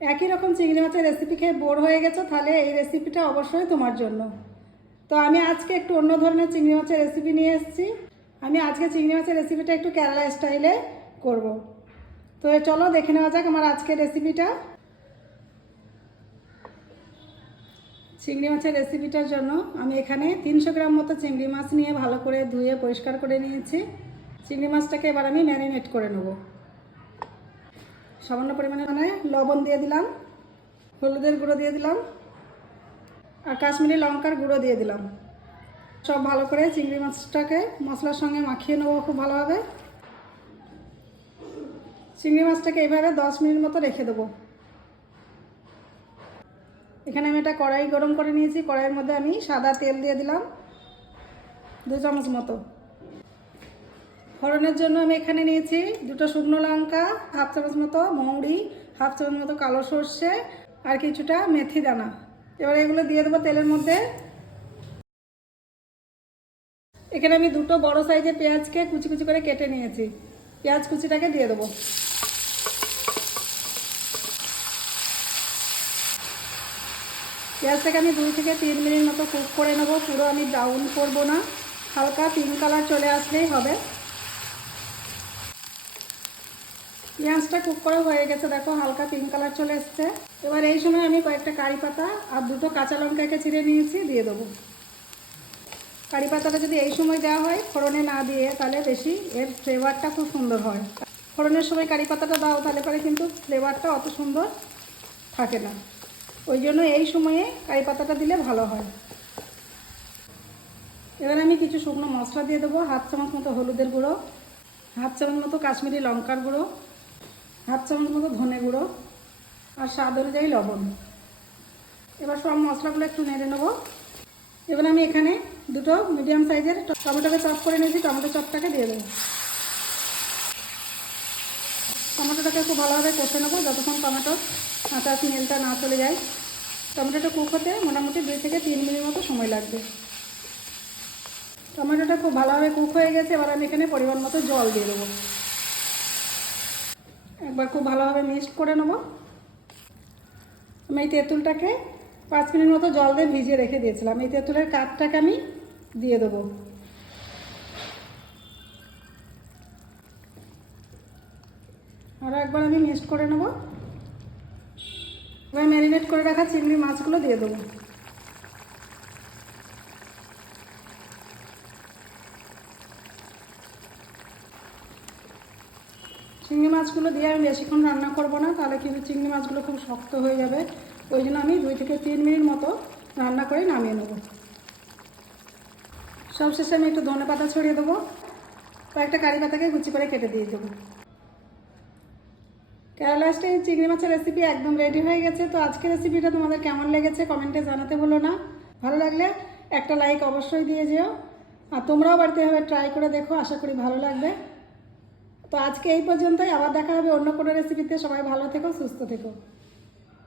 একই রকম চিংড়ি মাছের রেসিপি খেয়ে বোর হয়ে গেছো, তাহলে এই রেসিপিটা অবশ্যই তোমার জন্য। তো আমি আজকে একটু অন্য ধরনের চিংড়ি মাছের রেসিপি নিয়ে এসেছি। আমি আজকে চিংড়ি মাছের রেসিপিটা একটু কেরালা স্টাইলে করব। তো চলো দেখে নেওয়া যাক আমার আজকের রেসিপিটা চিংড়ি মাছের রেসিপিটার জন্য আমি এখানে তিনশো গ্রাম মতো চিংড়ি মাছ নিয়ে ভালো করে ধুয়ে পরিষ্কার করে নিয়েছি। চিংড়ি মাছটাকে এবার আমি ম্যারিনেট করে নেব। সামান্য পরিমাণে মানে লবণ দিয়ে দিলাম, হলুদের গুঁড়ো দিয়ে দিলাম, আর কাশ্মীরি লঙ্কার গুঁড়ো দিয়ে দিলাম। সব ভালো করে চিংড়ি মাছটাকে মশলার সঙ্গে মাখিয়ে নেব খুব ভালোভাবে। চিংড়ি মাছটাকে এইভাবে দশ মিনিট মতো রেখে দেবো। এখানে আমি একটা কড়াই গরম করে নিয়েছি, কড়াইয়ের মধ্যে আমি সাদা তেল দিয়ে দিলাম, দু চামচ মতো। ফোড়নের জন্য আমি এখানে নিয়েছি দুটো শুকনো লঙ্কা, হাফ চামচ মতো মৌরি, হাফ চামচ মতো কালো সর্ষে আর কিছুটা মেথি দানা। এবার এগুলো দিয়ে দেবো তেলের মধ্যে। এখানে আমি দুটো বড় সাইজের পেঁয়াজকে কুচি কুচি করে কেটে নিয়েছি। পেঁয়াজ কুচিটাকে দিয়ে দেবো। পেঁয়াজটাকে আমি দুই থেকে তিন মিনিট মতো কুক করে নেব। পুরো আমি ব্রাউন করব না। হালকা পিঙ্ক কালার চলে আসলেই হবে। পেঁয়াজটা কুক করা হয়ে গেছে, দেখো হালকা পিঙ্ক কালার চলে এসছে। এবার এই সময় আমি কয়েকটা কারি পাতা আর দুটো কাঁচা লঙ্কাকে ছিঁড়ে নিয়েছি, দিয়ে দেবো। কারি পাতাটা যদি এই সময় দেওয়া হয়, ফোড়নে না দিয়ে, তাহলে বেশি এর ফ্লেভারটা খুব সুন্দর হয়। ফোড়নের সময় কারি পাতাটা দাও, তাহলে পরে কিন্তু ফ্লেভারটা অত সুন্দর থাকে না। ওই জন্য এই সময়ে কারি পাতাটা দিলে ভালো হয়। এবার আমি কিছু শুকনো মশলা দিয়ে দেবো, হাফ চামচ মতো হলুদের গুঁড়ো, হাফ চামচ মতো কাশ্মীরি লঙ্কার গুঁড়ো হাফ চামচ মতো ধনে গুঁড়ো আর স্বাদ অনুযায়ী লবণ। এবার সব মশলাগুলো একটু নেড়ে নেব। এবার আমি এখানে দুটো মিডিয়াম সাইজের টমেটোকে চপ করে নিয়েছি, টমেটো চপটাকে দিয়ে দেবো। টমেটোটাকে খুব ভালোভাবে কষে নেব, যতক্ষণ টমেটো কাঁচা স্মেলটা না চলে যায়। টমেটোটা কুক হতে মোটামুটি দুই থেকে তিন মিনিট মতো সময় লাগবে। টমেটোটা খুব ভালোভাবে কুক হয়ে গেছে, এবার আমি এখানে পরিমাণ মতো জল দিয়ে দেবো। একবার খুব ভালোভাবে মিক্সড করে নেব। আমি এই তেঁতুলটাকে পাঁচ মিনিট মতো জল দিয়ে ভিজিয়ে রেখে দিয়েছিলাম। এই তেঁতুলের কাঠটাকে আমি দিয়ে দেবো। আরও একবার আমি মিক্সড করে নেব। ম্যারিনেট করে রাখা চিংড়ি মাছগুলো দিয়ে দেবো। চিংড়ি মাছগুলো দিয়ে আমি বেশিক্ষণ রান্না করব না, তাহলে কিন্তু চিংড়ি মাছগুলো খুব শক্ত হয়ে যাবে। ওই জন্য আমি দুই থেকে তিন মিনিট মতো রান্না করে নামিয়ে নেব। সবশেষে আমি একটু ধনে পাতা ছড়িয়ে দেবো, কয়েকটা কারি পাতাকে কুচি করে কেটে দিয়ে দেবো। কেরালা স্টাইল চিংড়ি মাছের রেসিপি একদম রেডি হয়ে গেছে, তো আজকের রেসিপিটা তোমাদের কেমন লেগেছে কমেন্টে জানাতে বলো না। ভালো লাগলে একটা লাইক অবশ্যই দিয়ে যেও, আর তোমরাও বাড়িতে এভাবে ট্রাই করে দেখো, আশা করি ভালো লাগবে। তো আজকে এই পর্যন্তই, আবার দেখা হবে অন্য কোনো রেসিপিতে সবাই ভালো থেকো, সুস্থ থেকো।